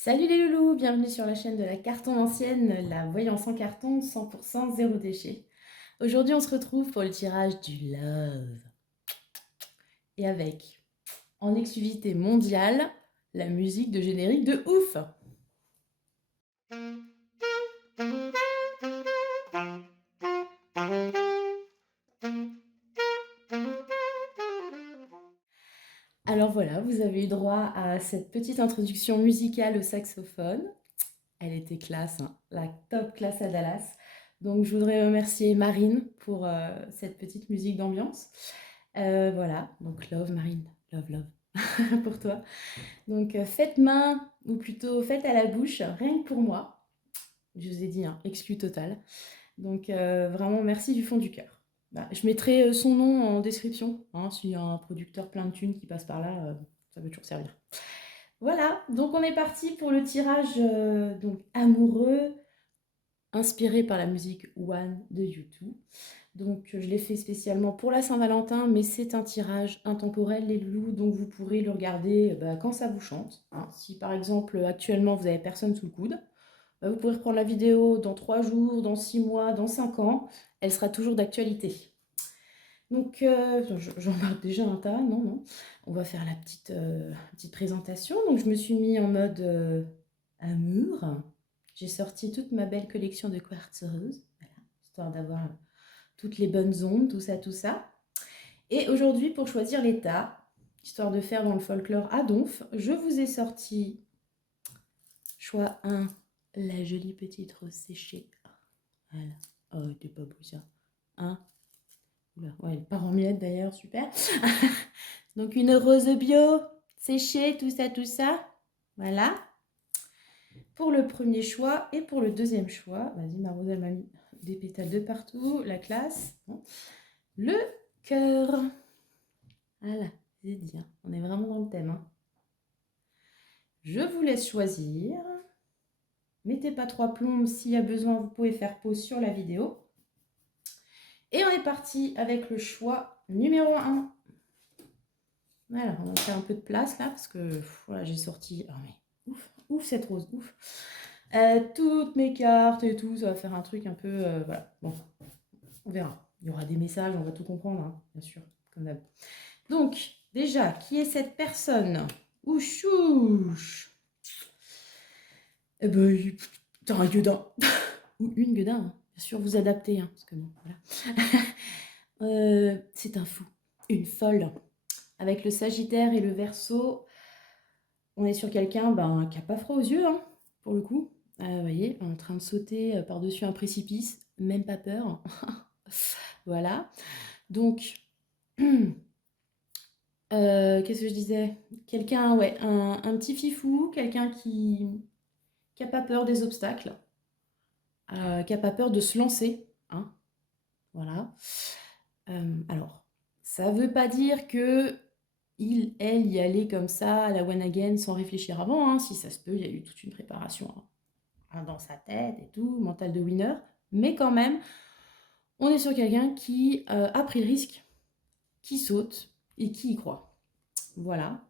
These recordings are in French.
Salut les loulous, bienvenue sur la chaîne de la carton ancienne, la voyance en carton 100% zéro déchet. Aujourd'hui on se retrouve pour le tirage du Love. Et avec, en exclusivité mondiale, la musique de générique de ouf. Alors voilà, vous avez eu droit à cette petite introduction musicale au saxophone. Elle était classe, hein, la top classe à Dallas. Donc je voudrais remercier Marine pour cette petite musique d'ambiance. Voilà, donc love Marine, love, love pour toi. Donc faites main, ou plutôt faites à la bouche, rien que pour moi. Je vous ai dit, hein, exclu total. Donc vraiment merci du fond du cœur. Bah, je mettrai son nom en description, hein, s'il y a un producteur plein de thunes qui passe par là, ça peut toujours servir. Voilà, donc on est parti pour le tirage donc amoureux, inspiré par la musique One de U2. Donc je l'ai fait spécialement pour la Saint-Valentin, mais c'est un tirage intemporel, les loulous, donc vous pourrez le regarder quand ça vous chante, hein. Si par exemple actuellement vous n'avez personne sous le coude, vous pourrez reprendre la vidéo dans 3 jours, dans 6 mois, dans 5 ans, elle sera toujours d'actualité. Donc j'en marque déjà un tas, non, non. On va faire la petite présentation. Donc je me suis mis en mode amour. J'ai sorti toute ma belle collection de quartz rose, voilà, histoire d'avoir toutes les bonnes ondes, tout ça, tout ça. Et aujourd'hui, pour choisir l'état, histoire de faire dans le folklore à donf, je vous ai sorti choix 1, la jolie petite rose séchée. Voilà. Oh, t'es pas beau ça. 1. Oula, ouais, elle part en miettes d'ailleurs, super. Donc une rose bio, séchée, tout ça, tout ça. Voilà. Pour le premier choix et pour le deuxième choix, vas-y, ma rose, elle m'a mis des pétales de partout, la classe. Bon. Le cœur. Voilà, j'ai dit, hein, on est vraiment dans le thème, hein. Je vous laisse choisir. Mettez pas trois plombes, s'il y a besoin, vous pouvez faire pause sur la vidéo. Et on est parti avec le choix numéro 1. Voilà, on va faire un peu de place là, parce que voilà, j'ai sorti... Oh mais ouf, ouf cette rose, ouf. Toutes mes cartes et tout, ça va faire un truc un peu... voilà, bon, on verra. Il y aura des messages, on va tout comprendre, hein, bien sûr, comme d'hab. Donc, déjà, qui est cette personne? Ouchouche. Eh ben, t'as un gueudin. Ou une gueudin, hein. Bien sûr, vous adaptez, hein, parce que bon, voilà. C'est un fou, une folle. Avec le Sagittaire et le Verseau, on est sur quelqu'un qui n'a pas froid aux yeux, hein, pour le coup. Vous voyez, en train de sauter par-dessus un précipice, même pas peur. Voilà. Donc, qu'est-ce que je disais? Quelqu'un, ouais, un petit fifou, quelqu'un qui n'a pas peur des obstacles, qui n'a pas peur de se lancer, hein, voilà. Alors, ça ne veut pas dire que elle y allait comme ça à la one again sans réfléchir avant, hein. Si ça se peut, il y a eu toute une préparation, hein, dans sa tête et tout, mental de winner. Mais quand même, on est sur quelqu'un qui a pris le risque, qui saute et qui y croit. Voilà.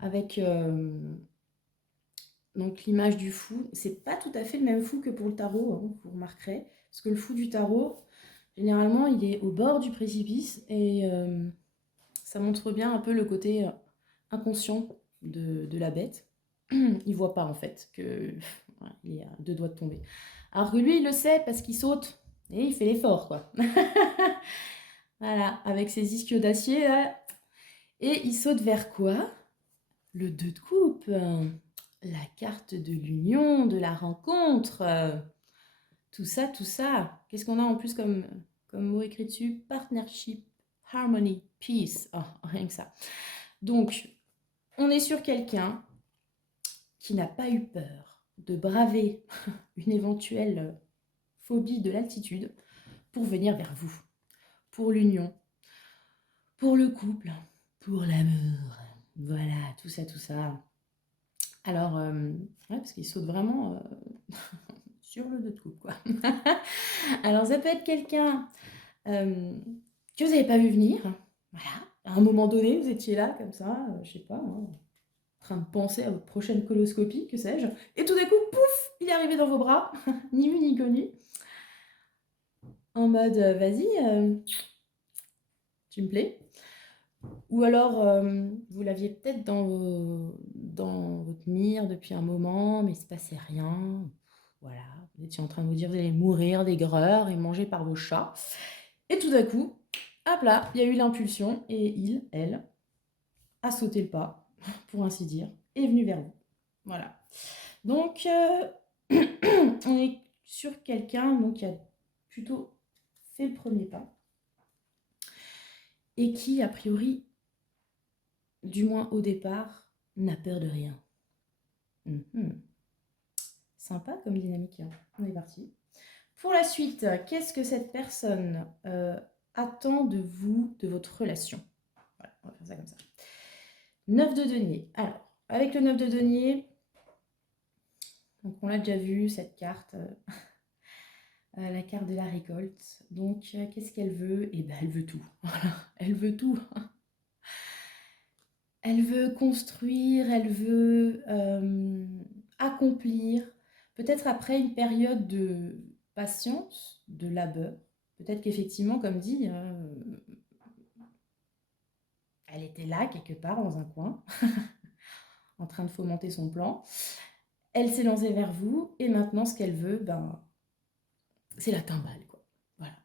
Avec donc l'image du fou, c'est pas tout à fait le même fou que pour le tarot, hein, vous remarquerez. Parce que le fou du tarot, généralement, il est au bord du précipice et ça montre bien un peu le côté inconscient de la bête. Il voit pas en fait que voilà, il est à 2 doigts de tomber. Alors que lui, il le sait parce qu'il saute et il fait l'effort, quoi. Voilà, avec ses ischios d'acier là. Et il saute vers quoi? Le 2 de coupe, la carte de l'union, de la rencontre, tout ça, tout ça. Qu'est-ce qu'on a en plus comme mot écrit dessus? Partnership, harmony, peace. Oh, rien que ça. Donc, on est sur quelqu'un qui n'a pas eu peur de braver une éventuelle phobie de l'altitude pour venir vers vous, pour l'union, pour le couple, pour l'amour. Voilà, tout ça, tout ça. Alors, ouais, parce qu'il saute vraiment sur le dos de couple, quoi. Alors, ça peut être quelqu'un que vous n'avez pas vu venir. Voilà. À un moment donné, vous étiez là, comme ça, je sais pas, hein, train de penser à votre prochaine coloscopie, que sais-je, et tout d'un coup, pouf, il est arrivé dans vos bras, ni vu ni connu, en mode vas-y, tu me plais. Ou alors, vous l'aviez peut-être dans votre mire depuis un moment, mais il ne se passait rien. Voilà, vous étiez en train de vous dire vous allez mourir d'aigreur et manger par vos chats. Et tout d'un coup, hop là, il y a eu l'impulsion et elle, a sauté le pas, pour ainsi dire, et est venu vers vous. Voilà. Donc, on est sur quelqu'un donc, qui a plutôt fait le premier pas et qui, a priori, du moins au départ, n'a peur de rien. Sympa comme dynamique, hein. On est parti. Pour la suite, qu'est-ce que cette personne attend de vous, de votre relation? Voilà, on va faire ça comme ça. 9 de denier. Alors, avec le 9 de denier, donc on l'a déjà vu, cette carte, la carte de la récolte. Donc, qu'est-ce qu'elle veut? Eh bien, elle veut tout. Voilà, elle veut tout. Elle veut construire, elle veut accomplir. Peut-être après une période de patience, de labeur. Peut-être qu'effectivement, comme dit, elle était là, quelque part, dans un coin, en train de fomenter son plan. Elle s'est lancée vers vous, et maintenant, ce qu'elle veut, ben, c'est la timbale, quoi. Voilà.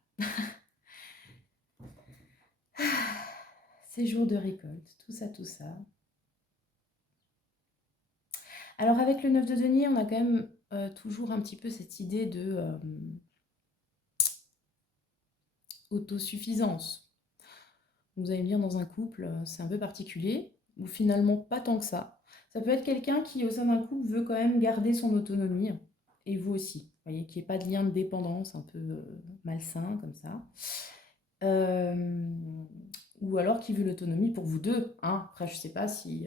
Ces jours de récolte, tout ça, tout ça. Alors, avec le 9 de denier, on a quand même toujours un petit peu cette idée de autosuffisance. Vous allez me dire, dans un couple, c'est un peu particulier, ou finalement pas tant que ça. Ça peut être quelqu'un qui, au sein d'un couple, veut quand même garder son autonomie, et vous aussi. Vous voyez, qu'il n'y ait pas de lien de dépendance un peu malsain, comme ça. Ou alors qui veut l'autonomie pour vous deux. Hein. Après, je ne sais pas si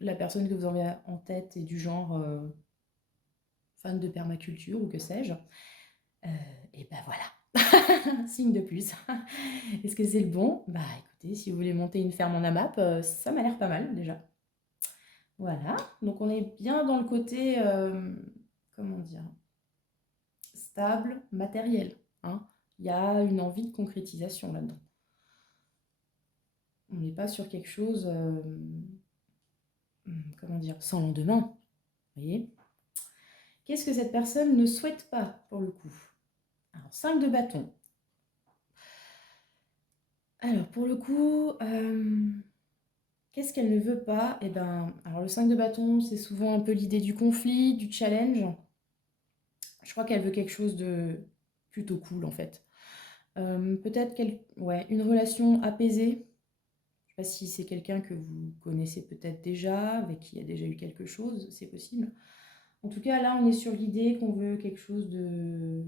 la personne que vous avez en tête est du genre fan de permaculture ou que sais-je. Et ben voilà, signe de plus. Est-ce que c'est le bon? Bah écoutez, si vous voulez monter une ferme en AMAP, ça m'a l'air pas mal déjà. Voilà, donc on est bien dans le côté, comment dire, stable, matériel. Hein. Il y a une envie de concrétisation là-dedans. On n'est pas sur quelque chose, comment dire, sans lendemain. Vous voyez? Qu'est-ce que cette personne ne souhaite pas pour le coup? Alors, 5 de bâton. Alors, pour le coup, qu'est-ce qu'elle ne veut pas? Eh ben, alors le 5 de bâton, c'est souvent un peu l'idée du conflit, du challenge. Je crois qu'elle veut quelque chose de plutôt cool, en fait. Peut-être une relation apaisée. Je ne sais pas si c'est quelqu'un que vous connaissez peut-être déjà, avec qui il y a déjà eu quelque chose, c'est possible. En tout cas, là, on est sur l'idée qu'on veut quelque chose de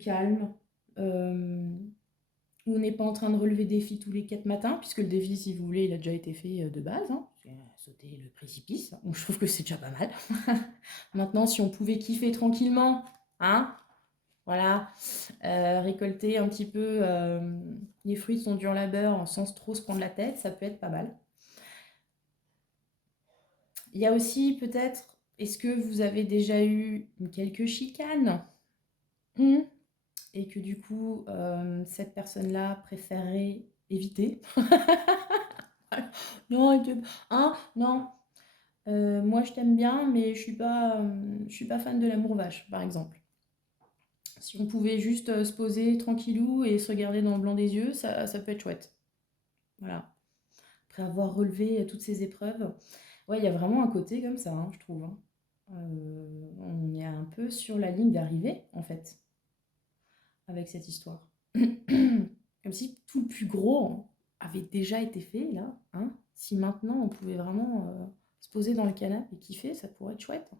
calme, où on n'est pas en train de relever des défis tous les 4 matins, puisque le défi, si vous voulez, il a déjà été fait de base. Hein. Sauter le précipice. Donc, je trouve que c'est déjà pas mal. Maintenant, si on pouvait kiffer tranquillement, hein, voilà, récolter un petit peu les fruits de son dur labeur sans trop se prendre la tête, ça peut être pas mal. Il y a aussi peut-être, est-ce que vous avez déjà eu quelques chicanes et que du coup, cette personne-là préférerait éviter? Non, hein, non. Moi, je t'aime bien, mais je suis pas fan de l'amour vache, par exemple. Si on pouvait juste se poser tranquillou et se regarder dans le blanc des yeux, ça peut être chouette. Voilà. Après avoir relevé toutes ces épreuves. Ouais, il y a vraiment un côté comme ça, hein, je trouve. Hein. On est un peu sur la ligne d'arrivée, en fait, avec cette histoire. Comme si tout le plus gros avait déjà été fait, là. Hein. Si maintenant, on pouvait vraiment se poser dans le canapé et kiffer, ça pourrait être chouette.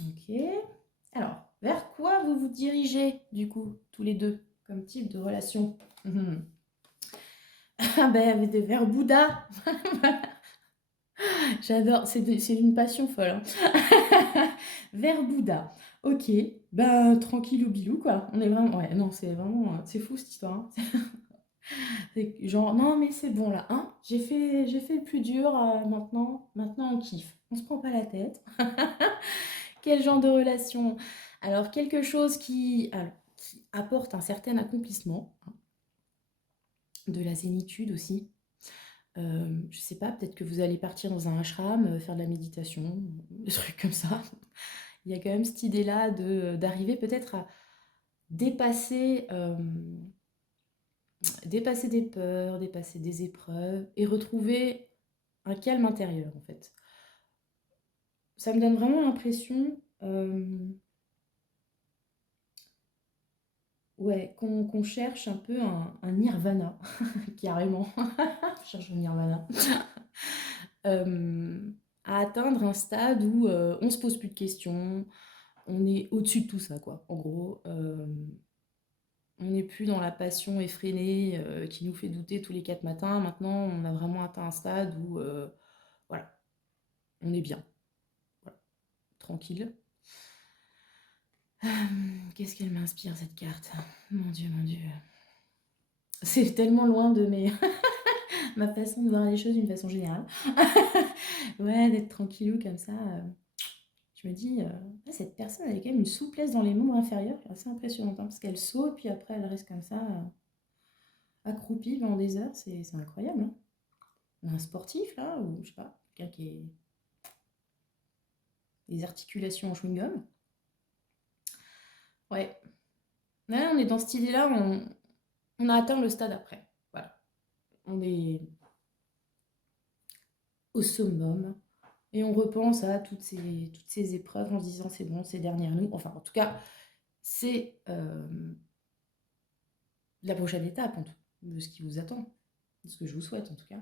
Ok. Alors, vers quoi vous vous dirigez, du coup, tous les deux, comme type de relation? Ah ben, vers Bouddha. J'adore, c'est une passion folle. Hein. Vers Bouddha. Ok, ben tranquille ou bilou, quoi. On est vraiment... Ouais, non, c'est vraiment... C'est fou, cette histoire. Hein. Genre, non, mais c'est bon là, hein, j'ai fait le plus dur, maintenant on kiffe. On se prend pas la tête. Quel genre de relation? Alors, quelque chose qui apporte un certain accomplissement, hein, de la zénitude aussi. Je sais pas, peut-être que vous allez partir dans un ashram, faire de la méditation, des trucs comme ça. Il y a quand même cette idée-là d'arriver peut-être à dépasser, dépasser des peurs, dépasser des épreuves et retrouver un calme intérieur en fait. Ça me donne vraiment l'impression, ouais, qu'on cherche un peu un nirvana, carrément. On cherche un nirvana. Euh, à atteindre un stade où on se pose plus de questions, on est au-dessus de tout ça, quoi. En gros, on n'est plus dans la passion effrénée qui nous fait douter tous les 4 matins. Maintenant, on a vraiment atteint un stade où, voilà, on est bien, voilà, tranquille. Qu'est-ce qu'elle m'inspire cette carte? Mon Dieu, mon Dieu. C'est tellement loin de ma façon de voir les choses d'une façon générale. Ouais, d'être tranquillou comme ça. Je me dis, ah, cette personne, elle a quand même une souplesse dans les membres inférieurs qui est assez impressionnante, hein, parce qu'elle saute, puis après elle reste comme ça, accroupie pendant des heures, c'est incroyable, hein. Un sportif, là, ou je sais pas, quelqu'un qui a des articulations en chewing-gum. Ouais. Ouais, on est dans cette idée-là, on a atteint le stade après. Voilà. On est au summum. Et on repense à toutes ces épreuves en se disant c'est bon, c'est derrière nous. Enfin, en tout cas, c'est la prochaine étape en tout, de ce qui vous attend, de ce que je vous souhaite en tout cas.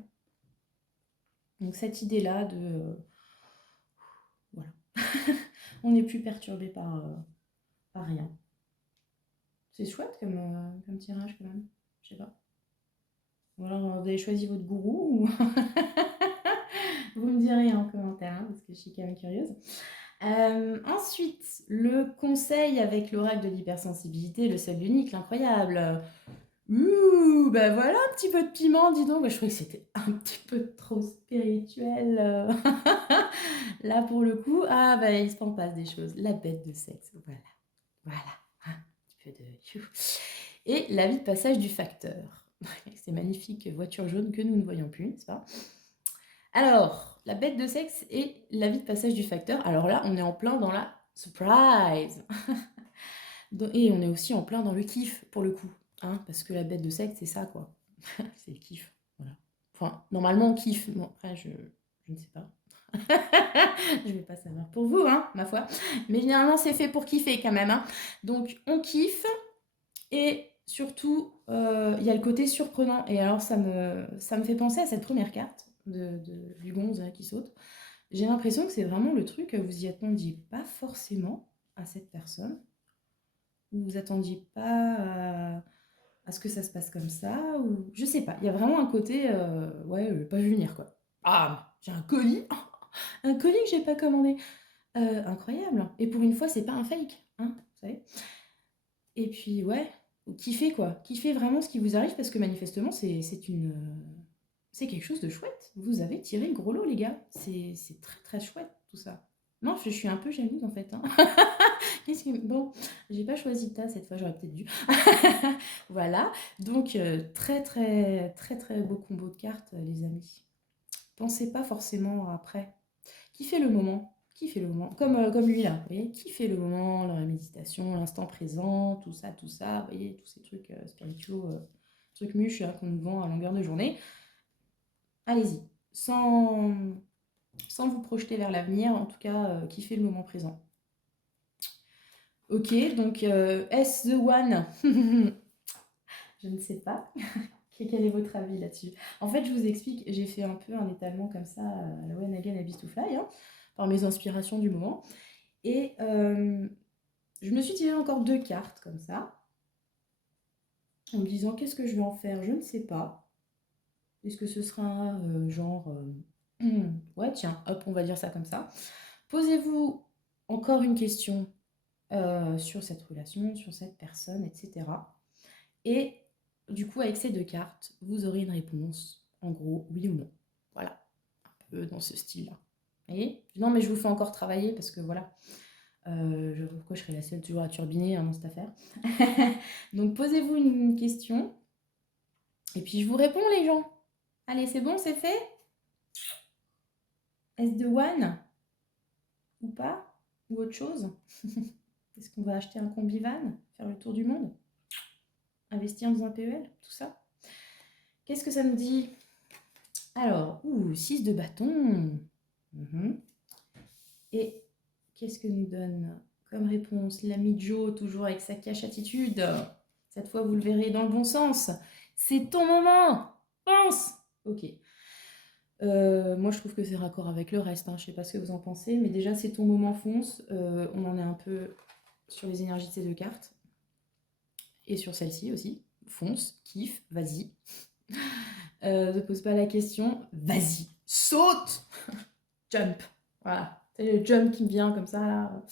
Donc cette idée-là de... voilà. On n'est plus perturbé par rien. C'est chouette comme tirage quand même. Je sais pas. Ou alors vous avez choisi votre gourou ou... Vous me direz en commentaire, hein, parce que je suis quand même curieuse. Ensuite, le conseil avec l'oracle de l'hypersensibilité, le seul, l'unique, l'incroyable. Ouh, bah voilà un petit peu de piment, dis donc. Je trouvais que c'était un petit peu trop spirituel. Là, pour le coup, ah bah il s'en passe des choses. La bête de sexe, voilà. Voilà, un petit peu de... Et la vie de passage du facteur. Ces magnifiques voitures jaunes que nous ne voyons plus, n'est-ce pas? Alors, la bête de sexe et la vie de passage du facteur. Alors là, on est en plein dans la surprise. Et on est aussi en plein dans le kiff, pour le coup. Hein, parce que la bête de sexe, c'est ça, quoi. C'est le kiff. Voilà. Enfin, normalement, on kiffe. Bon, après, je ne sais pas. Je vais pas savoir pour vous, hein, ma foi. Mais généralement, c'est fait pour kiffer quand même, hein. Donc, on kiffe. Et surtout, il y a le côté surprenant. Et alors, ça me fait penser à cette première carte du gonze là, qui saute. J'ai l'impression que c'est vraiment le truc, vous y attendiez pas forcément à cette personne. Vous attendiez pas à ce que ça se passe comme ça. Ou... Je sais pas, il y a vraiment un côté, ouais, pas vu venir quoi. Ah, j'ai un colis, un colis que j'ai pas commandé. Incroyable. Et pour une fois, c'est pas un fake, hein, vous savez. Et puis, ouais, kiffez quoi. Kiffez vraiment ce qui vous arrive parce que manifestement, c'est quelque chose de chouette. Vous avez tiré le gros lot, les gars. C'est très très chouette tout ça. Non, je suis un peu jalouse en fait, hein. Bon, j'ai pas choisi de tas cette fois, j'aurais peut-être dû. Voilà, donc très très très très beau combo de cartes, les amis. Pensez pas forcément après. Kiffez le moment. Kiffez le moment. Comme lui là, vous voyez, kiffez le moment, la méditation, l'instant présent, tout ça, vous voyez, tous ces trucs spirituels, trucs mûches hein, qu'on nous vend à longueur de journée. Allez-y, sans vous projeter vers l'avenir, en tout cas, kiffez le moment présent. Ok, donc est-ce the one? Je ne sais pas. Quel est votre avis là-dessus? En fait, je vous explique, j'ai fait un peu un étalement comme ça à la One Again Abyss to Fly, hein, par mes inspirations du moment. Et je me suis tiré encore 2 cartes comme ça, en me disant qu'est-ce que je vais en faire? Je ne sais pas. Est-ce que ce sera genre... ouais, tiens, hop, on va dire ça comme ça. Posez-vous encore une question, sur cette relation, sur cette personne, etc. Et du coup, avec ces 2 cartes, vous aurez une réponse, en gros, oui ou non. Voilà, un peu dans ce style-là. Vous voyez? Non, mais je vous fais encore travailler parce que voilà, pourquoi je serais la seule toujours à turbiner, hein, dans cette affaire? Donc posez-vous une question et puis je vous réponds les gens. Allez, c'est bon, c'est fait? Est-ce de one ou pas? Ou autre chose? Est-ce qu'on va acheter un combi van? Faire le tour du monde? Investir dans un PEL? Tout ça? Qu'est-ce que ça nous dit? Alors, 6 de bâton. Mhm. Et qu'est-ce que nous donne comme réponse l'ami Joe, toujours avec sa cash attitude? Cette fois, vous le verrez dans le bon sens. C'est ton moment! Pense! Ok. Moi, je trouve que c'est raccord avec le reste, hein. Je sais pas ce que vous en pensez, mais déjà, c'est ton moment, fonce. On en est un peu sur les énergies de ces 2 cartes. Et sur celle-ci aussi. Fonce, kiffe, vas-y. Ne pose pas la question, vas-y, saute! Jump. Voilà. C'est le jump qui me vient comme ça, là.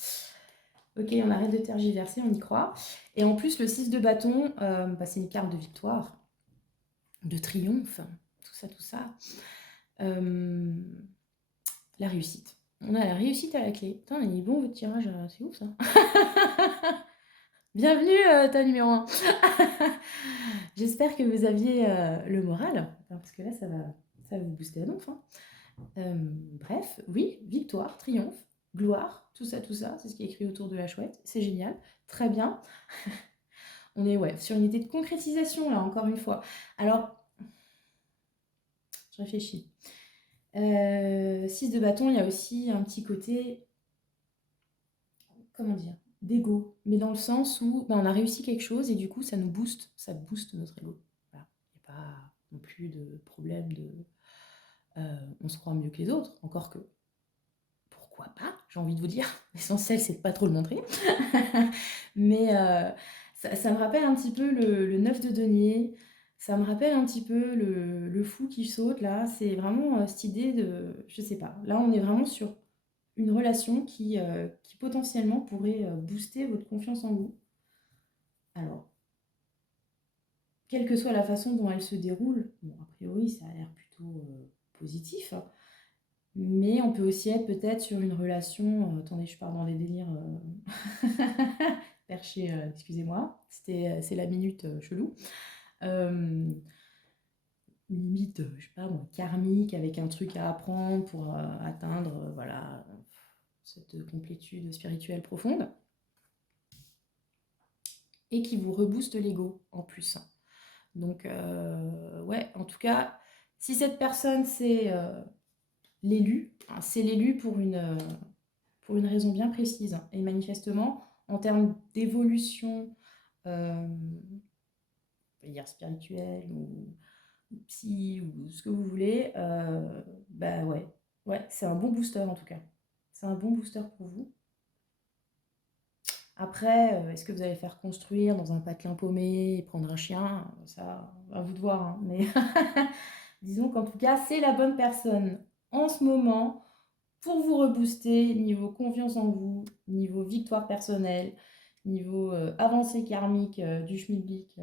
Ok, on arrête de tergiverser, on y croit. Et en plus, le 6 de bâton, c'est une carte de victoire, de triomphe, tout ça, tout ça. La réussite. On a la réussite à la clé. Putain, il est bon votre tirage, c'est ouf ça. Bienvenue, ta numéro 1. J'espère que vous aviez le moral, parce que là, ça va vous booster à donf, hein. Bref, oui, victoire, triomphe, gloire, tout ça, c'est ce qui est écrit autour de la chouette. C'est génial, très bien. On est sur une idée de concrétisation, là, encore une fois. Alors, je réfléchis. 6 de bâton, il y a aussi un petit côté, comment dire, d'ego, mais dans le sens où on a réussi quelque chose et du coup, ça booste notre ego. Voilà. Il n'y a pas non plus de problème de on se croit mieux que les autres, encore que pourquoi pas, j'ai envie de vous dire. L'essentiel, c'est de pas trop le montrer. Mais ça me rappelle un petit peu le 9 de denier. Ça me rappelle un petit peu le fou qui saute, là. C'est vraiment cette idée de... Je sais pas. Là, on est vraiment sur une relation qui potentiellement pourrait booster votre confiance en vous. Alors, quelle que soit la façon dont elle se déroule, bon, a priori, ça a l'air plutôt positif, hein. Mais on peut aussi être peut-être sur une relation. Attendez, je pars dans les délires perchés, excusez-moi. C'est la minute chelou. Limite, je sais pas moi, karmique, avec un truc à apprendre pour atteindre voilà, cette complétude spirituelle profonde. Et qui vous rebooste l'ego en plus. Donc, ouais, en tout cas, si cette personne c'est l'élu, hein, c'est l'élu pour une raison bien précise. Et manifestement, en termes d'évolution, je vais dire spirituelle ou psy ou ce que vous voulez, bah ouais, c'est un bon booster en tout cas. C'est un bon booster pour vous. Après, est-ce que vous allez faire construire dans un patelin paumé et prendre un chien? Ça, à vous de voir, hein. Mais disons qu'en tout cas, c'est la bonne personne en ce moment pour vous rebooster niveau confiance en vous, niveau victoire personnelle, niveau avancée karmique du schmilblick,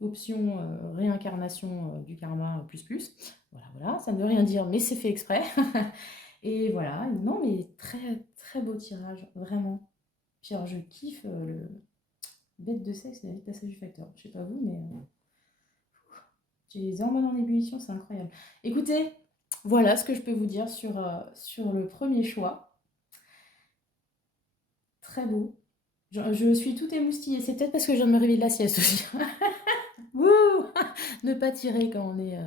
option réincarnation du karma plus plus. Voilà, ça ne veut rien dire, mais c'est fait exprès. Et voilà, non mais très très beau tirage, vraiment. Puis alors je kiffe le bête de sexe et la vie de passage du facteur. Je sais pas vous, mais j'ai les hormones en ébullition, c'est incroyable. Écoutez, voilà ce que je peux vous dire sur le premier choix. Très beau. Je suis tout émoustillée. C'est peut-être parce que je viens de me réveiller de la sieste aussi. Wouh. Ne pas tirer quand on est...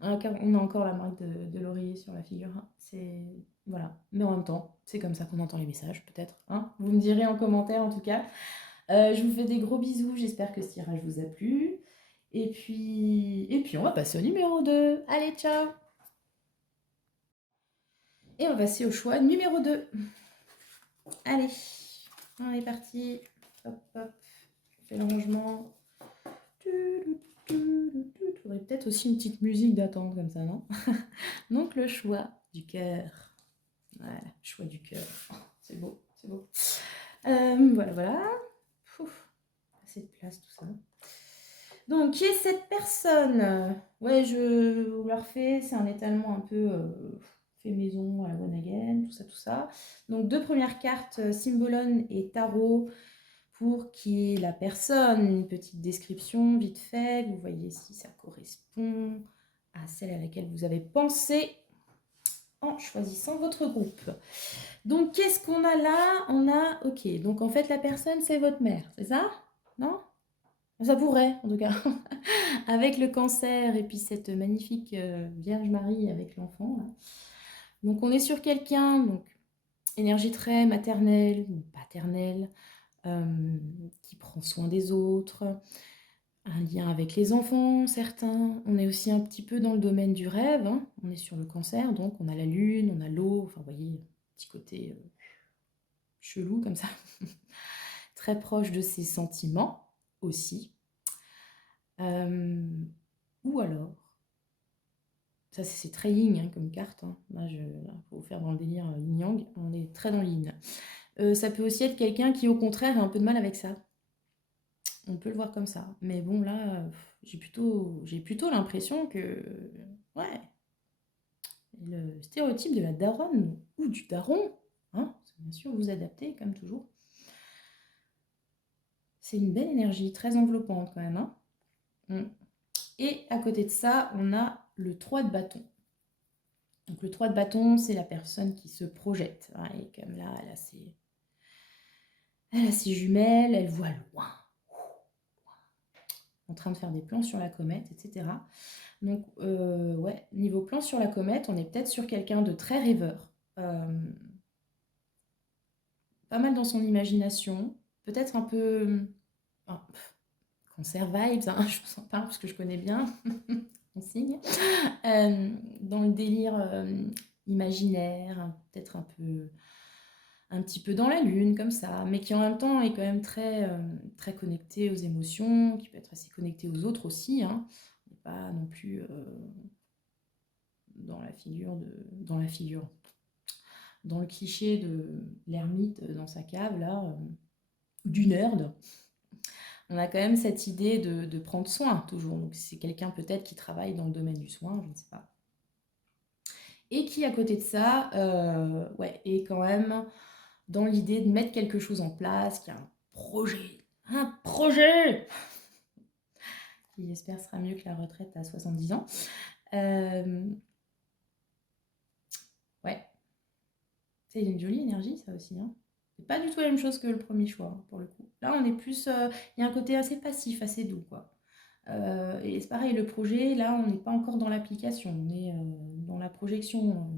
on a encore la marque de l'oreiller sur la figure. C'est... Voilà. Mais en même temps, c'est comme ça qu'on entend les messages, peut-être, hein. Vous me direz en commentaire, en tout cas. Je vous fais des gros bisous. J'espère que ce tirage vous a plu. Et puis on va passer au numéro 2. Allez, ciao! Et on va passer au choix numéro 2. Allez, on est parti. Hop, hop. Je fais le rangement. Il faudrait peut-être aussi une petite musique d'attente comme ça, non? Donc le choix du cœur. Voilà, choix du cœur. C'est beau, c'est beau. Voilà, voilà. assez de place, tout ça. Donc, qui est cette personne? Ouais, je vous le refais, c'est un étalement un peu fait maison à la one again, tout ça, tout ça. Donc, deux premières cartes, Symbolone et Tarot, pour qui est la personne. Une petite description vite fait, vous voyez si ça correspond à celle à laquelle vous avez pensé en choisissant votre groupe. Donc, qu'est-ce qu'on a là? On a, ok, donc en fait, la personne, c'est votre mère, c'est ça? Non? Ça pourrait, en tout cas. Avec le cancer et puis cette magnifique Vierge Marie avec l'enfant. Là. Donc, on est sur quelqu'un, donc énergie très maternelle ou paternelle, qui prend soin des autres, un lien avec les enfants, certains. On est aussi un petit peu dans le domaine du rêve. Hein. On est sur le cancer, donc on a la lune, on a l'eau, enfin, vous voyez, petit côté chelou comme ça. Très proche de ses sentiments aussi. Ou alors, ça c'est très yin hein, comme carte. Hein. Là, faut faire dans le délire yin-yang. On est très dans le yin. Ça peut aussi être quelqu'un qui, au contraire, a un peu de mal avec ça. On peut le voir comme ça. Mais bon, là, j'ai plutôt l'impression que, ouais, le stéréotype de la daronne ou du daron, hein, bien sûr, vous adaptez comme toujours. C'est une belle énergie, très enveloppante quand même. Hein. Et à côté de ça, on a le 3 de bâton. Donc le 3 de bâton, c'est la personne qui se projette. Hein, et comme là, elle a ses jumelles, elle voit loin. En train de faire des plans sur la comète, etc. Donc, ouais, niveau plan sur la comète, on est peut-être sur quelqu'un de très rêveur. Pas mal dans son imagination. Peut-être un peu... cancer vibes, hein, je vous en parle parce que je connais bien. On signe. Dans le délire imaginaire, peut-être un petit peu dans la lune, comme ça, mais qui en même temps est quand même très connecté aux émotions, qui peut être assez connecté aux autres aussi. Hein. On n'est pas non plus dans le cliché de l'ermite dans sa cave, là, du nerd. On a quand même cette idée de prendre soin, toujours. Donc, c'est quelqu'un peut-être qui travaille dans le domaine du soin, je ne sais pas. Et qui, à côté de ça, ouais, est quand même dans l'idée de mettre quelque chose en place, qui a un projet qui j'espère sera mieux que la retraite à 70 ans. Ouais, c'est une jolie énergie ça aussi. Hein. C'est pas du tout la même chose que le premier choix, hein, pour le coup. Là, on est plus... Il y a un côté assez passif, assez doux, quoi. Et c'est pareil, le projet, là, on n'est pas encore dans l'application. On est dans la projection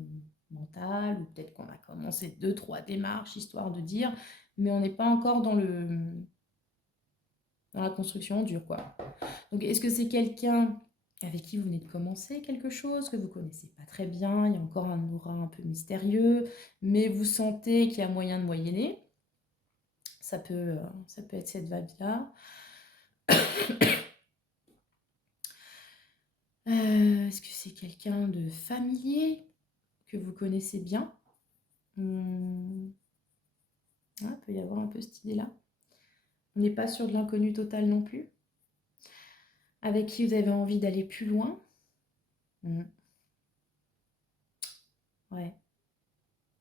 mentale, ou peut-être qu'on a commencé 2-3 démarches, histoire de dire, mais on n'est pas encore dans la construction dure, quoi. Donc, est-ce que c'est quelqu'un avec qui vous venez de commencer quelque chose, que vous connaissez pas très bien, il y a encore un aura un peu mystérieux, mais vous sentez qu'il y a moyen de moyenner? Ça peut être cette vibe-là. Est-ce que c'est quelqu'un de familier que vous connaissez bien? Ah, peut y avoir un peu cette idée-là. On n'est pas sur de l'inconnu total non plus. Avec qui vous avez envie d'aller plus loin? Ouais.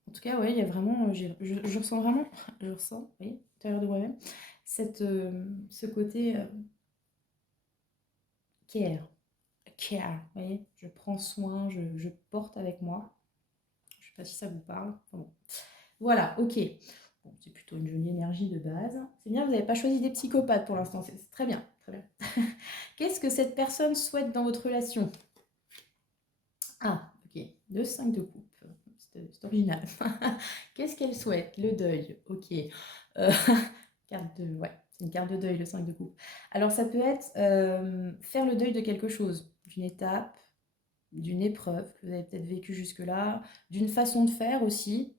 En tout cas, ouais, il y a vraiment, je ressens vraiment, oui, à l'intérieur de moi-même, ce côté care, vous voyez, je prends soin, je porte avec moi. Je ne sais pas si ça vous parle. Enfin bon. Voilà, ok. Bon, c'est plutôt une jolie énergie de base. C'est bien, vous n'avez pas choisi des psychopathes pour l'instant, c'est très bien, très bien. Qu'est-ce que cette personne souhaite dans votre relation? Ah, ok, le 5 de coupe. C'est original. Qu'est-ce qu'elle souhaite? Le deuil, ok. Ouais, c'est une carte de deuil, le 5 de coupe. Alors, ça peut être faire le deuil de quelque chose, d'une étape, d'une épreuve que vous avez peut-être vécue jusque-là, d'une façon de faire aussi.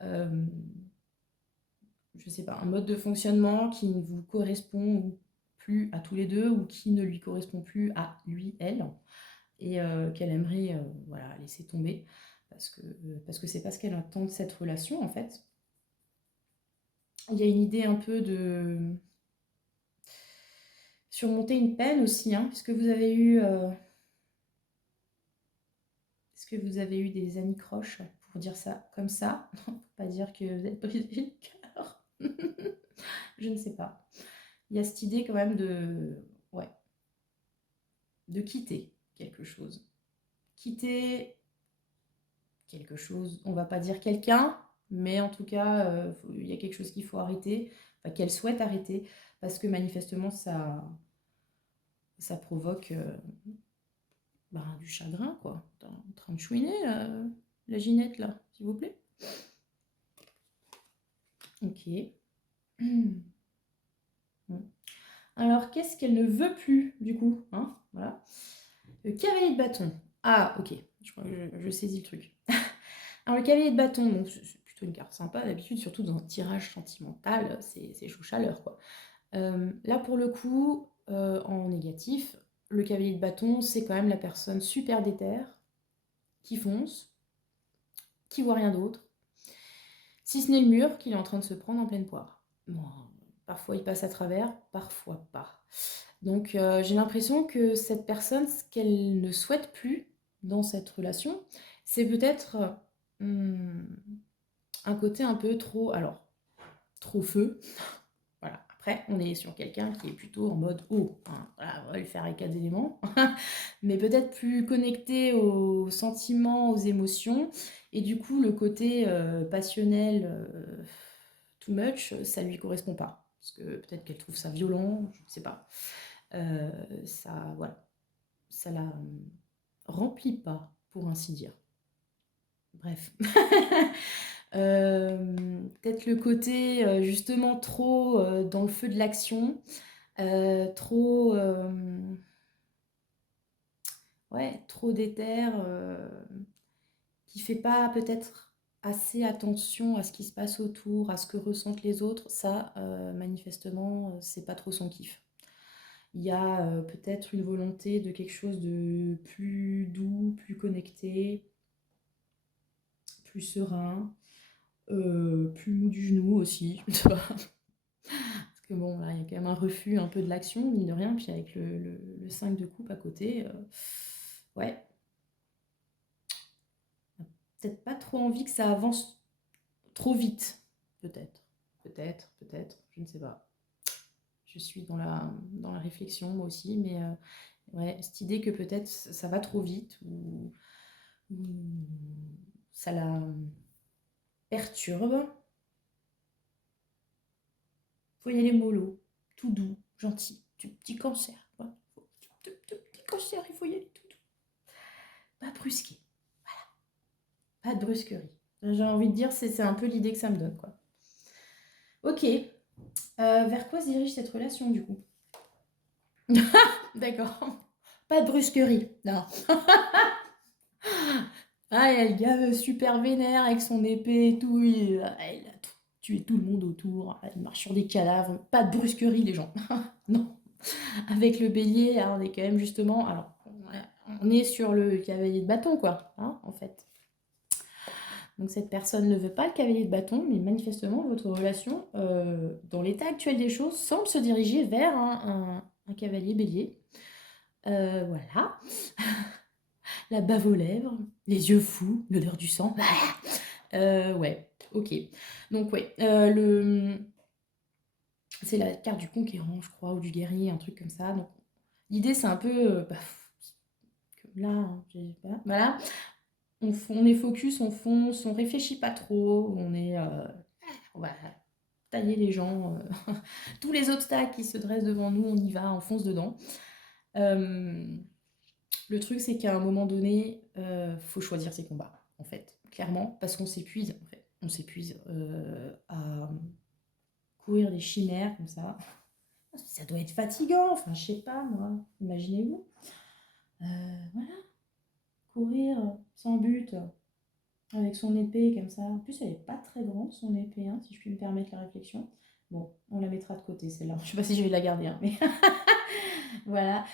Je sais pas, un mode de fonctionnement qui ne vous correspond plus à tous les deux ou qui ne lui correspond plus à lui, elle, et qu'elle aimerait voilà, laisser tomber parce que c'est pas ce qu'elle attend de cette relation en fait. Il y a une idée un peu de... surmonter une peine aussi, hein, puisque vous avez eu... Est-ce que vous avez eu des amis croches, pour dire ça comme ça? Pour pas dire que vous êtes brisé le cœur. Je ne sais pas. Il y a cette idée quand même de... Ouais, de quitter quelque chose. Quitter quelque chose, on va pas dire quelqu'un, mais en tout cas, il y a quelque chose qu'il faut arrêter, enfin, qu'elle souhaite arrêter, parce que manifestement, ça provoque du chagrin, quoi. T'es en train de chouiner, la Ginette, là, s'il vous plaît. Ok. Alors, qu'est-ce qu'elle ne veut plus, du coup, hein, voilà. Le cavalier de bâton. Ah, ok, je saisis le truc. Alors, le cavalier de bâton, bon, c'est plutôt une carte sympa, d'habitude, surtout dans un tirage sentimental, c'est chaud chaleur, quoi. Là, pour le coup, en négatif, le cavalier de bâton, c'est quand même la personne super déterre, qui fonce, qui voit rien d'autre, si ce n'est le mur qu'il est en train de se prendre en pleine poire. Bon, parfois il passe à travers, parfois pas. Donc j'ai l'impression que cette personne, ce qu'elle ne souhaite plus dans cette relation, c'est peut-être un côté un peu trop, alors, trop feu. Voilà. Après, on est sur quelqu'un qui est plutôt en mode oh, hein, voilà, on va lui faire les 4 éléments, mais peut-être plus connecté aux sentiments, aux émotions, et du coup, le côté passionnel, too much, ça lui correspond pas. Parce que peut-être qu'elle trouve ça violent, je ne sais pas. Ça, voilà, ça la remplit pas, pour ainsi dire. Bref. Peut-être le côté justement trop dans le feu de l'action, trop, ouais, trop déter, qui fait pas peut-être assez attention à ce qui se passe autour, à ce que ressentent les autres. Ça, manifestement, c'est pas trop son kiff. Il y a peut-être une volonté de quelque chose de plus doux, plus connecté, plus serein, plus mou du genou aussi. Parce que bon, là, il y a quand même un refus un peu de l'action, mine de rien, puis avec le 5 de coupe à côté, ouais, peut-être pas trop envie que ça avance trop vite, peut-être, peut-être, je ne sais pas. Je suis dans la réflexion, moi aussi, mais ouais, cette idée que peut-être ça va trop vite, ou ça la perturbe. Faut y aller mollo, tout doux, gentil, du petit cancer. Ouais. Petit cancer, il faut y aller tout doux. Pas brusquer, pas de brusquerie. J'ai envie de dire, c'est un peu l'idée que ça me donne, quoi. Ok. Vers quoi se dirige cette relation, du coup? D'accord. Pas de brusquerie, non. Ah, il y a le gars super vénère avec son épée et tout. Il a tué tout le monde autour. Il marche sur des cadavres. Pas de brusquerie, les gens. Non. Avec le bélier, là, on est quand même justement. Alors, on est sur le cavalier de bâton, quoi, hein, en fait. Donc, cette personne ne veut pas le cavalier de bâton, mais manifestement, votre relation, dans l'état actuel des choses, semble se diriger vers un cavalier bélier. Voilà. La bave aux lèvres, les yeux fous, l'odeur du sang. Ouais, ok. Donc, ouais, c'est la carte du conquérant, je crois, ou du guerrier, un truc comme ça. Donc, l'idée, c'est un peu, comme là, hein, voilà. On est focus, on fonce, on réfléchit pas trop, on va tailler les gens, tous les obstacles qui se dressent devant nous, on y va, on fonce dedans. Le truc, c'est qu'à un moment donné, faut choisir ses combats, en fait, clairement, parce qu'on s'épuise, en fait. On s'épuise à courir des chimères comme ça. Ça doit être fatigant, enfin, je sais pas, moi, imaginez-vous. Voilà, courir sans but, avec son épée comme ça. En plus, elle est pas très grande, son épée, hein, si je puis me permettre la réflexion. Bon, on la mettra de côté, celle-là. Je sais pas si je vais la garder, hein, mais voilà.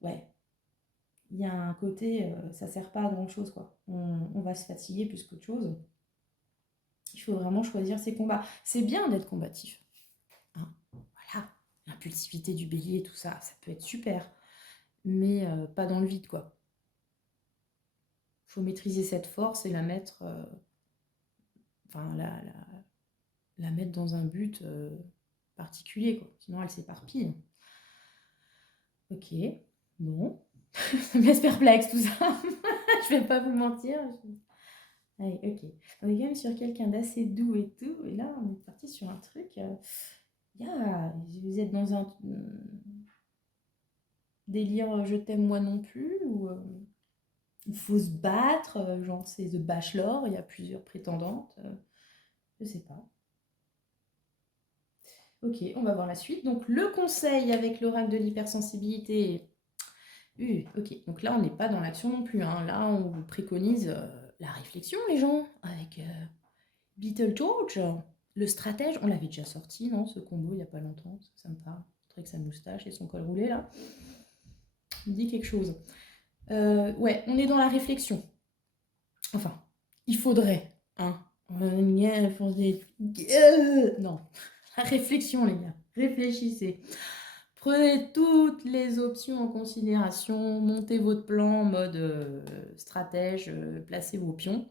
Ouais, il y a un côté, ça sert pas à grand-chose, quoi. On va se fatiguer plus qu'autre chose. Il faut vraiment choisir ses combats. C'est bien d'être combatif, hein, voilà. l'impulsivité du bélier, tout ça, ça peut être super, mais pas dans le vide, quoi. Il faut maîtriser cette force et la mettre, enfin, la mettre dans un but particulier, quoi. Sinon, elle s'éparpille. Ok, bon. Ça me laisse perplexe, tout ça. Je vais pas vous mentir. Allez, ok. On est quand même sur quelqu'un d'assez doux et tout. Et là, on est parti sur un truc. Vous êtes dans un délire je t'aime moi non plus ou il faut se battre, genre c'est The Bachelor, il y a plusieurs prétendantes. Je sais pas. Ok, on va voir la suite. Donc le conseil avec l'oracle de l'hypersensibilité. Ok, donc là on n'est pas dans l'action non plus, hein. Là on vous préconise la réflexion les gens, avec Beetlejuice, le stratège. On l'avait déjà sorti, non, ce combo il n'y a pas longtemps, ça me parle. Avec sa moustache et son col roulé là. Il me dit quelque chose. Ouais, on est dans la réflexion. Enfin, il faudrait, hein. Non, la réflexion, les gars. Réfléchissez. Prenez toutes les options en considération. Montez votre plan en mode stratège. Placez vos pions.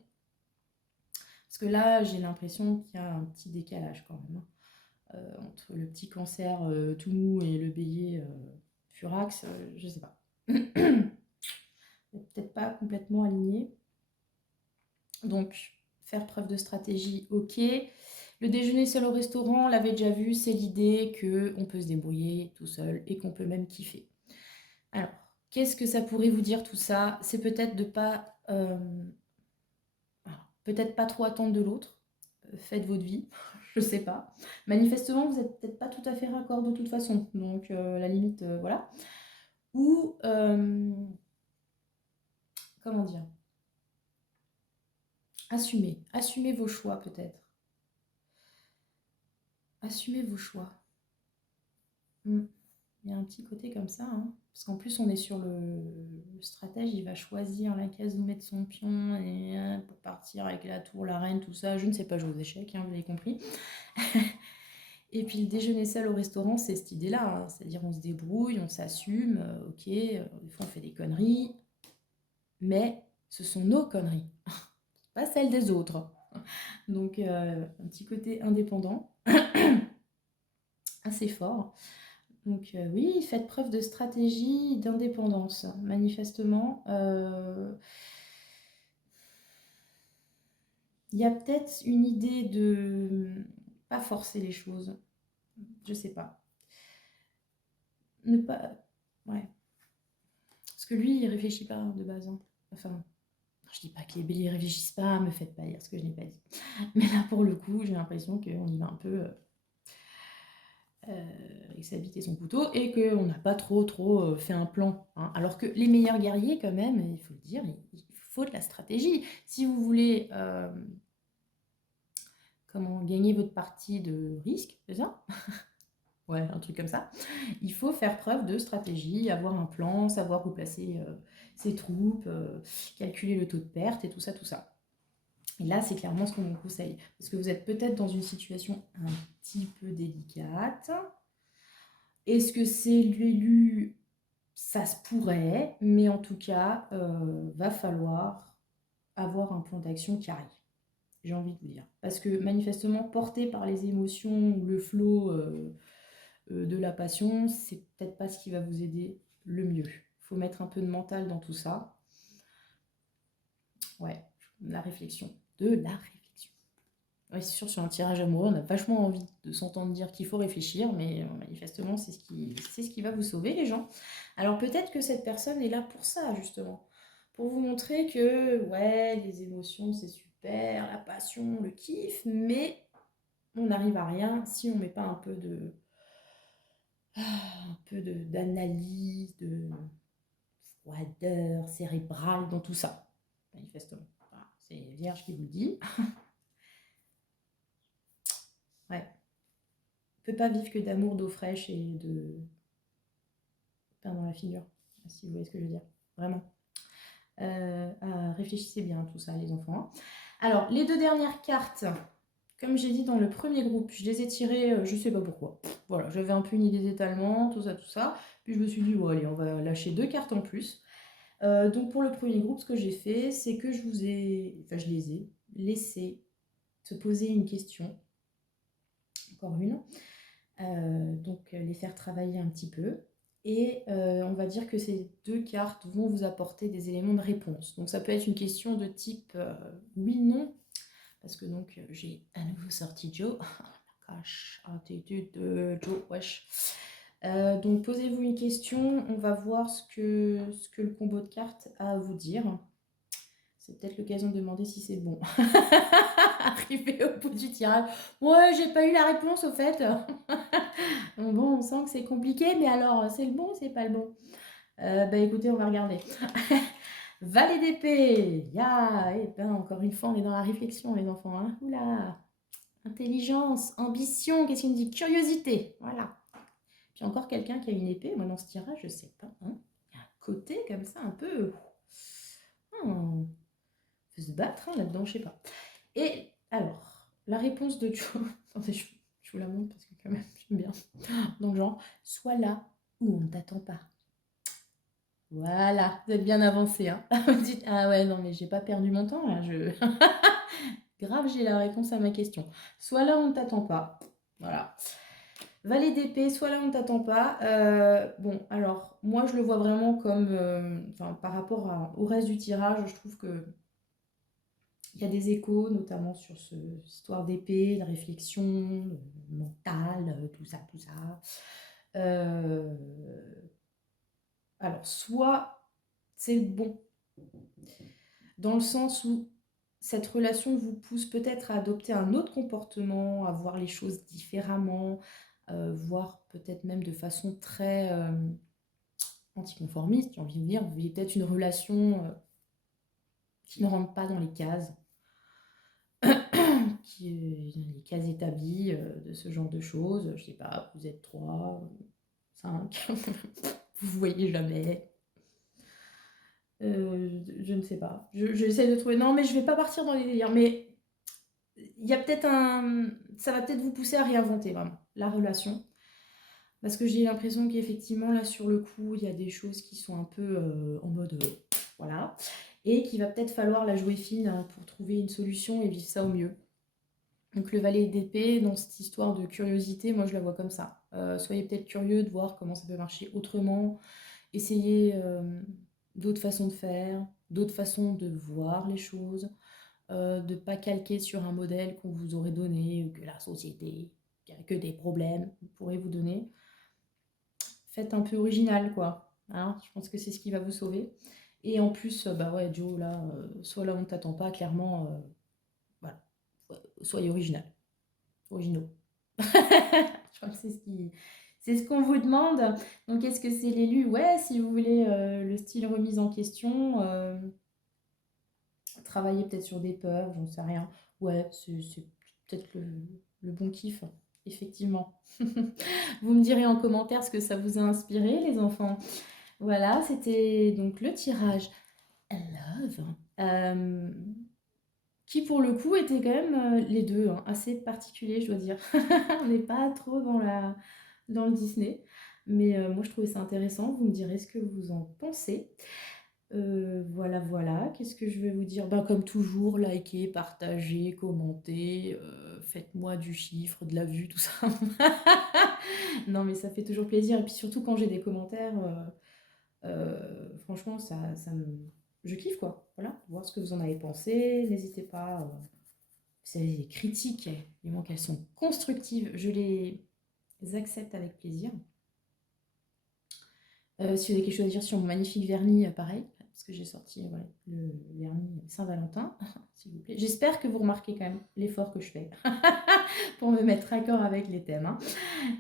Parce que là, j'ai l'impression qu'il y a un petit décalage quand même, hein. Entre le petit cancer tout mou et le bélier furax, je sais pas. Peut-être pas complètement aligné. Donc, faire preuve de stratégie, ok. Le déjeuner seul au restaurant, on l'avait déjà vu, c'est l'idée qu'on peut se débrouiller tout seul et qu'on peut même kiffer. Alors, qu'est-ce que ça pourrait vous dire tout ça? C'est peut-être de pas... peut-être pas trop attendre de l'autre. Faites votre vie, je sais pas. Manifestement, vous n'êtes peut-être pas tout à fait raccord de toute façon. Donc, la limite, voilà. Ou, comment dire? Assumez vos choix peut-être. Assumez vos choix. Il y a un petit côté comme ça, hein. Parce qu'en plus on est sur le stratège, il va choisir la case où mettre son pion et, pour partir avec la tour, la reine, tout ça. Je ne sais pas jouer aux échecs, hein, vous avez compris. Et puis le déjeuner seul au restaurant, c'est cette idée-là, hein. C'est-à-dire on se débrouille, on s'assume, ok, des fois on fait des conneries, mais ce sont nos conneries, pas celles des autres. Donc un petit côté indépendant, assez fort. Donc oui, faites preuve de stratégie, d'indépendance, manifestement. Il y a peut-être une idée de pas forcer les choses. Je sais pas. Ne pas... Ouais. Parce que lui, il réfléchit pas de base, hein. Enfin, je dis pas que les béliers réfléchissent pas, me faites pas dire ce que je n'ai pas dit. Mais là, pour le coup, j'ai l'impression qu'on y va un peu... avec sa bite et son couteau, et qu'on n'a pas trop fait un plan, hein. Alors que les meilleurs guerriers, quand même, il faut le dire, il faut de la stratégie. Si vous voulez comment gagner votre partie de risque, c'est ça? Ouais, un truc comme ça. Il faut faire preuve de stratégie, avoir un plan, savoir où placer ses troupes, calculer le taux de perte et tout ça, tout ça. Et là, c'est clairement ce qu'on vous conseille. Parce que vous êtes peut-être dans une situation un petit peu délicate. Est-ce que c'est l'élu? Ça se pourrait, mais en tout cas, va falloir avoir un plan d'action qui arrive. J'ai envie de vous dire. Parce que manifestement, porté par les émotions ou le flot de la passion, c'est peut-être pas ce qui va vous aider le mieux. Il faut mettre un peu de mental dans tout ça. Ouais, la réflexion. De la réflexion. Ouais, c'est sûr, sur un tirage amoureux, on a vachement envie de s'entendre dire qu'il faut réfléchir, mais manifestement, c'est ce qui va vous sauver, les gens. Alors peut-être que cette personne est là pour ça, justement. Pour vous montrer que, ouais, les émotions, c'est super, la passion, le kiff, mais on n'arrive à rien si on ne met pas un peu d'analyse, de froideur cérébrale dans tout ça, manifestement. Voilà, c'est Vierge qui vous le dit. Ouais. On ne peut pas vivre que d'amour, d'eau fraîche et de pain dans la figure, si vous voyez ce que je veux dire. Vraiment. Réfléchissez bien à tout ça, les enfants. Alors, les deux dernières cartes comme j'ai dit dans le premier groupe, je les ai tirés, je sais pas pourquoi. Voilà, j'avais un peu une idée d'étalement, tout ça, tout ça. Puis je me suis dit, bon, allez, on va lâcher 2 cartes en plus. Donc pour le premier groupe, ce que j'ai fait, c'est que je les ai laissés se poser une question, encore une. Donc les faire travailler un petit peu. Et on va dire que ces 2 cartes vont vous apporter des éléments de réponse. Donc ça peut être une question de type oui, non, parce que donc j'ai à nouveau sorti Joe. Oh la gosh, attitude de Joe, wesh. Donc posez-vous une question, on va voir ce que le combo de cartes a à vous dire. C'est peut-être l'occasion de demander si c'est bon. Arrivé au bout du tirage. Ouais, j'ai pas eu la réponse au fait. Bon, on sent que c'est compliqué, mais alors c'est le bon ou c'est pas le bon? Bah écoutez, on va regarder. Valet d'épée. Ya, et ben encore une fois, on est dans la réflexion, les enfants. Hein. Oula. Intelligence, ambition, qu'est-ce qu'il me dit? Curiosité. Voilà. Puis encore quelqu'un qui a une épée. Moi, dans ce tirage, je sais pas. Hein. Il y a un côté comme ça, un peu. Hmm. Faut se battre hein, là-dedans, je sais pas. Et alors, la réponse de Joe. Attendez, je vous la montre parce que quand même, j'aime bien. Donc, genre, sois là où on ne t'attend pas. Voilà, vous êtes bien avancé. Hein. Vous dites, ah ouais, non, mais j'ai pas perdu mon temps là. Grave, j'ai la réponse à ma question. Soit là, on ne t'attend pas. Voilà. Valet d'épée, soit là, on ne t'attend pas. Bon, alors, moi, je le vois vraiment comme. Par rapport au reste du tirage, je trouve que. Il y a des échos, notamment sur cette histoire d'épée, de réflexion, mentale, tout ça, tout ça. Euh, alors, soit c'est le bon, dans le sens où cette relation vous pousse peut-être à adopter un autre comportement, à voir les choses différemment, voir peut-être même de façon très anticonformiste, j'ai envie de dire. Vous voyez peut-être une relation qui ne rentre pas dans les cases, qui est dans les cases établies de ce genre de choses. Je sais pas, vous êtes 3, 5, vous voyez jamais. Je ne sais pas. J'essaie de trouver. Non, mais je vais pas partir dans les délires. Mais il y a peut-être un. Ça va peut-être vous pousser à réinventer vraiment la relation. Parce que j'ai l'impression qu'effectivement, là, sur le coup, il y a des choses qui sont un peu en mode. Voilà. Et qu'il va peut-être falloir la jouer fine hein, pour trouver une solution et vivre ça au mieux. Donc le valet d'épée, dans cette histoire de curiosité, moi je la vois comme ça. Soyez peut-être curieux de voir comment ça peut marcher autrement. Essayez d'autres façons de faire, d'autres façons de voir les choses, de ne pas calquer sur un modèle qu'on vous aurait donné ou que la société, qui a que des problèmes, pourrait vous donner. Faites un peu original, quoi. Hein, je pense que c'est ce qui va vous sauver. Et en plus, bah ouais, Joe, là, soit là on ne t'attend pas, clairement, voilà. Soyez original, originaux. Je crois que c'est ce qu'on vous demande. Donc, est-ce que c'est l'élu? Ouais, si vous voulez le style remise en question, travailler peut-être sur des peurs, j'en sais rien. Ouais, c'est peut-être le bon kiff, effectivement. Vous me direz en commentaire ce que ça vous a inspiré, les enfants. Voilà, c'était donc le tirage Love. Qui pour le coup était quand même les deux, hein, assez particulier, je dois dire. On n'est pas trop dans le Disney. Mais moi, je trouvais ça intéressant. Vous me direz ce que vous en pensez. Voilà, voilà. Qu'est-ce que je vais vous dire? Ben, comme toujours, likez, partagez, commentez. Faites-moi du chiffre, de la vue, tout ça. Non, mais ça fait toujours plaisir. Et puis surtout quand j'ai des commentaires, franchement, ça me... Je kiffe, quoi. Voilà, voir ce que vous en avez pensé. N'hésitez pas. C'est des critiques, du moment qu'elles sont constructives, je les accepte avec plaisir. Si vous avez quelque chose à dire sur mon magnifique vernis, pareil, parce que j'ai sorti le vernis Saint-Valentin, s'il vous plaît. J'espère que vous remarquez quand même l'effort que je fais pour me mettre d'accord avec les thèmes. Hein.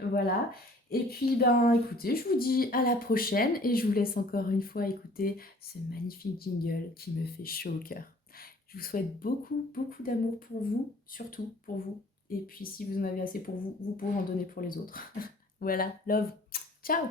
Voilà. Et puis, ben, écoutez, je vous dis à la prochaine et je vous laisse encore une fois écouter ce magnifique jingle qui me fait chaud au cœur. Je vous souhaite beaucoup, beaucoup d'amour pour vous, surtout pour vous. Et puis, si vous en avez assez pour vous, vous pourrez en donner pour les autres. Voilà, love. Ciao!